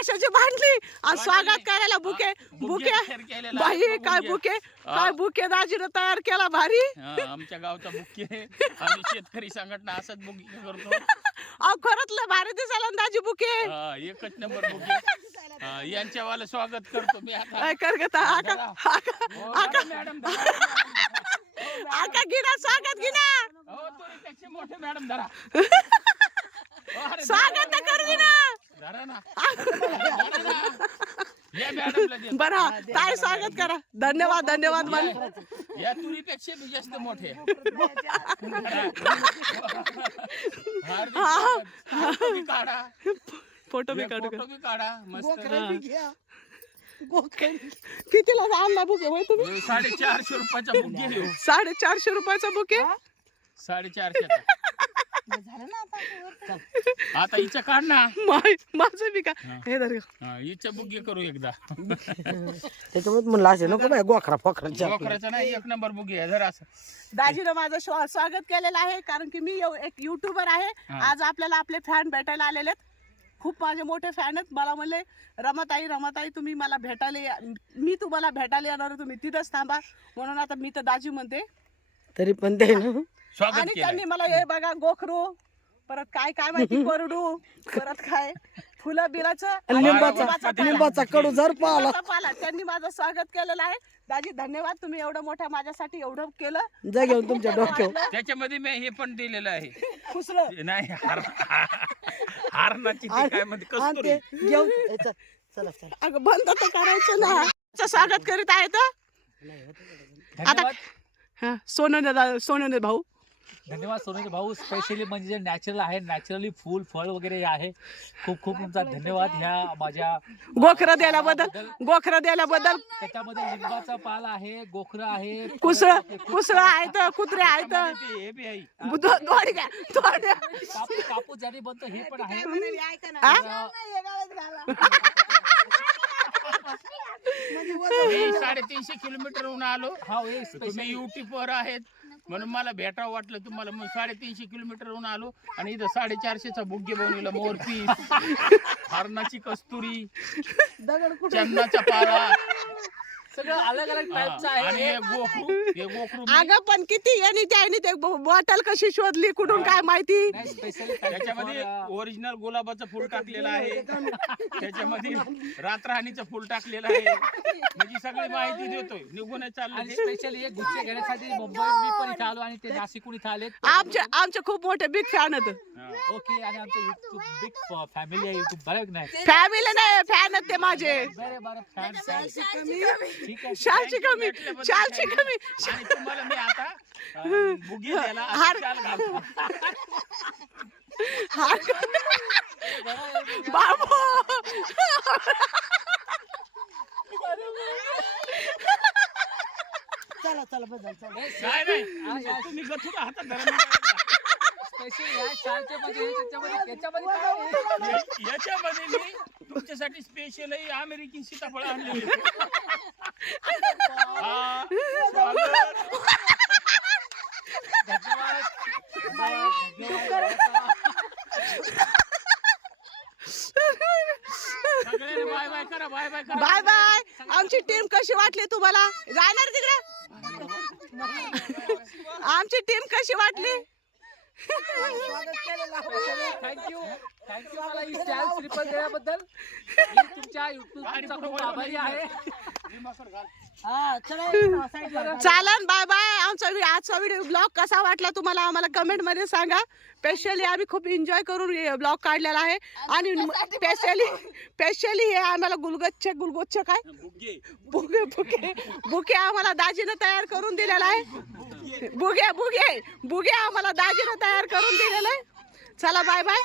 कशाची बांधली आणि स्वागत करायला बुके बुके बाई काय बुके दाजीनं तयार केला भारी. आमच्या गावचा बुके आम्ही शेतकरी संघटना असंच बुके करतो. अहो खरंच लय भारी दिसायला ना दाजी बुके. एकच नंबर बुके. यांच्या वाला स्वागत करतो मी आता. काय कर ग ता आका मॅडम आका गिना स्वागत गिना. हो तुरीपेक्षा मोठे मॅडम धरा. स्वागत कर गिना. धरा ना. या मॅडमला दे. बरं ताई स्वागत करा. धन्यवाद धन्यवाद म्हण. या तुरीपेक्षा बी जास्त मोठे. काढा फोटो बी काढू फोटो बी काढा मस्त. कितीला आणला बुके होय तुम्ही? 450 रुपयाचा बुके घेऊ. 450 रुपयाचा बुके. 450. आता हिचं काढ ना. माझं बी का हे धर हिचं बुके करू एकदा. त्याच्यामुळे म्हणलं असे नको बाय गोखरा गोखराचा नाही एक नंबर बुके आहे जरा असं. दाजीनं माझं स्वागत केलेलं आहे कारण की मी एक युट्यूबर आहे. आज आपल्याला आपले फॅन भेटायला आलेले आहेत. खूप माझे मोठे फॅन आहेत. मला म्हणले रमाताई तुम्ही मला भेटायला मी तुम्हाला भेटायला येणार तुम्ही तिथंच थांबा म्हणून आता मी तर दाजी म्हणते तरी पण ते ना आणि त्यांनी मला हे बघा गोखरू परत काय काय माहिती कोरडू परत काय फुलं बिलाचं लिंबाचा कडू जर पाला पाला त्यांनी माझं स्वागत केलेलं आहे. दाजी धन्यवाद तुम्ही एवढं मोठ्या माझ्यासाठी एवढं केलं. जा घेऊन तुमच्या डोक्यावर. त्याच्यामध्ये मी हे पण दिलेलं आहे. खुसलं नाही हारणाची काय म्हणते कस्तुरी. घेऊन चला चला अगं बंद तर करायचं ना. स्वागत करीत आहेत आता. हा सोनूने भाऊ धन्यवाद सोनूचे भाऊ. स्पेशली म्हणजे जे नॅचरल आहे नॅचरली फूल फळ वगैरे आहे. खूप खूप तुमचा धन्यवाद ह्या माझ्या गोखरं द्यायला. त्याच्यामध्ये लिंबाचा पाला आहे गोखरं आहे कुसळ आहेत कुत्रे आहेत. हे बी आहे. कापूस ज्याने बनतो हे पण आहे. मी 350 किलोमीटरहून आलो. तुम्ही युट्यूबवर आहेत म्हणून मला भेटावं वाटलं तुम्हाला. मग 350 किलोमीटरहून आलो आणि इथं 450चा बुग्गे बनवला. मोरपीस हरणाची कस्तुरी चंदनाचा पाला सगळं अलग अलग टाइपचं आहे. आणि हे गोखरू अगं पण किती यांनी त्याने ते बॉटल कशी शोधली कुठून काय माहिती. त्याच्यामध्ये ओरिजिनल गुलाबाचं फुल टाकलेलं आहे. त्याच्यामध्ये रातराणीचं फुल टाकलेलं आहे. म्हणजे सगळी माहिती देतोय. निघून चाललं. स्पेशली हे गुच्छे घेण्यासाठी मुंबई मी पण इथे आलो आणि ते नाशिकहून इथे आले. आमचे खूप मोठे बिग फॅन आहेत. ओके आणि आमचं युट्यूब बिग फॅमिली आहे. युट्यूब बरं नाही फॅमिली नाही फॅन आहेत ते माझे. बरं फॅन ठीक आहे. चालची कमी आणि तुम्हाला मी आता बुगी द्यायला चाल घालतो. बाबू चला चला बदल चला. नाही तुम्ही गथून हातात धरा. स्पेशल या शाळेचे म्हणजे याच्यामध्ये काय आहे? याच्यामध्ये मी तुमच्यासाठी स्पेशल अमेरिकन सीताफळ आणले. Bye bye. आमची टीम कशी वाटली तुम्हाला? जाणार तिकडे. आमची टीम कशी वाटली? थँक्यू मला ही चॅनल ट्रिपल देण्याबद्दल. मी तुमच्या युट्यूबचा खूप आभारी आहे. चालन बाय बाय. आजचा व्हिडिओ ब्लॉग कसा वाटला तुम्हाला आम्हाला कमेंट मध्ये सांगा. स्पेशली आम्ही खूप एन्जॉय करून ब्लॉग काढलेला आहे आणि स्पेशली हे आम्हाला गुलगोचे काय बुके आम्हाला दाजीनं तयार करून दिलेला आहे. बुगे आम्हाला दाजीनं तयार करून दिलेलं आहे. चला बाय बाय.